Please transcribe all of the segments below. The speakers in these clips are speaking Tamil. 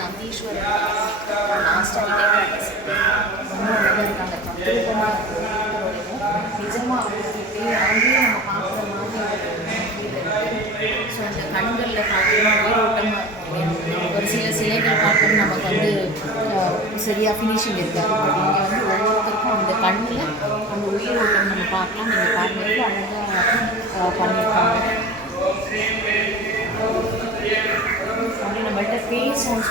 நந்தீஸ்வரர் லாஸ்ட்டாக ரொம்ப அழகாக இருக்காங்க. தத்ரூபமாக இருக்கும். நிஜமாக அங்கேயும் நம்ம பார்க்குற மாதிரி ஸோ அந்த கண்களில் பார்க்கணும் உயிரோட்டமாக ஒரு சில சிலைகள் பார்க்கணும் நமக்கு வந்து சரியாக ஃபினிஷிங் இருக்காது. பட் இங்கே வந்து ஒவ்வொருத்தருக்கும் அந்த கண்ணில் அந்த உயிரோட்டம் நம்ம பார்க்கலாம். நீங்கள் பார்க்குறது அழகாக பண்ணியிருக்காங்க. நம்மள்கிட்ட பேசணும்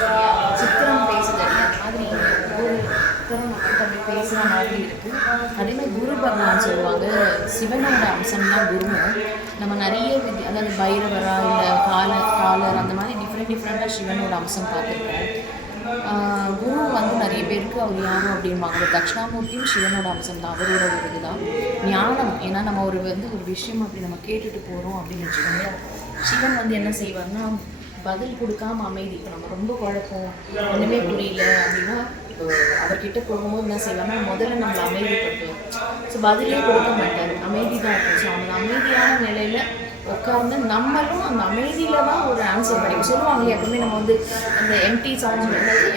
சித்திரம் பேசுது அது மாதிரி ஒவ்வொரு நம்மள்கிட்ட அப்படி பேசுகிற மாதிரி இருக்குது. அதேமாதிரி குரு பகவான் சொல்லுவாங்க, சிவனோட அம்சம் தான் குருவும். நம்ம நிறைய அதாவது பைரவரா இல்லை காலர் அந்த மாதிரி டிஃப்ரெண்ட்டாக சிவனோட அம்சம் பார்த்துருக்கோம். குரு வந்து நிறைய பேருக்கு அவர் யாரும் அப்படிம்பாங்க. தட்சிணாமூர்த்தியும் சிவனோட அம்சம் தான், அவரோட ஒரு இதுதான் ஞானம். ஏன்னா நம்ம ஒரு விஷயம் அப்படி நம்ம கேட்டுட்டு போகிறோம் அப்படின்னு வச்சுக்கோங்க. சிவன் வந்து என்ன செய்வார்னா பதில் கொடுக்காம அமைதி. இப்போ நம்ம ரொம்ப குழப்பம் ஒன்றுமே புரியல அப்படின்னா அவர்கிட்ட போகும்போது என்ன செய்வாங்கன்னா முதல்ல நம்மளை அமைதிப்படுத்துவோம். ஸோ பதிலே கொடுக்க மாட்டார், அமைதி தான் இருக்கும். ஸோ அந்த அமைதியான நிலையில் உட்கார்ந்து நம்மளும் அந்த அமைதியில் தான் ஒரு ஆன்சர் கிடைக்கும். சொல்லுவாங்க எப்பவுமே நம்ம வந்து அந்த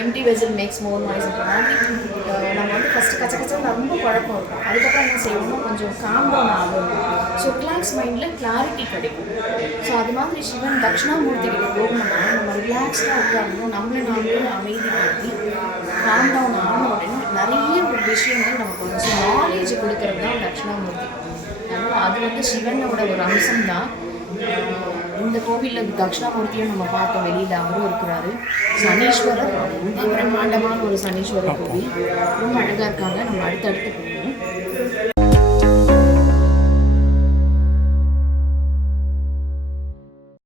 எம்டி வெசல் மேக்ஸ் மோர் நாய்ஸ்ன்ற மாதிரி நம்ம வந்து ஃபஸ்ட்டு கச்சன்னு ரொம்ப குழப்பம் இருக்கும். அதுக்கப்புறம் என்ன செய்வோம்னா கொஞ்சம் காம் டவுன் ஆகும். ஸோ ரிலாக்ஸ் மைண்டில் கிளாரிட்டி கிடைக்கும். ஸோ அது மாதிரி சிவன் தட்சிணாமூர்த்தி கிட்ட போகணும்னா நம்ம ரிலாக்ஸ்டாக உட்காரணும். நாமளே அமைதிப்படுத்தி காம் டவுன் ஆன உடனே நிறைய ஒரு விஷயங்கள் நமக்கு வந்து நாலேஜ் கொடுக்கறது தான் தட்சிணாமூர்த்தி. அது வந்து சிவனோட ஒரு அம்சம் தான். இந்த கோவிலில் தட்சிணாமூர்த்தியும் நம்ம பார்த்தோம், வெளியில் அவரும் இருக்கிறாரு. சனீஸ்வரர் ரொம்ப பிரம்மாண்டமான ஒரு சனீஸ்வரர் கோவில், ரொம்ப அழகாக இருக்காங்க. நம்ம அடுத்தடுத்து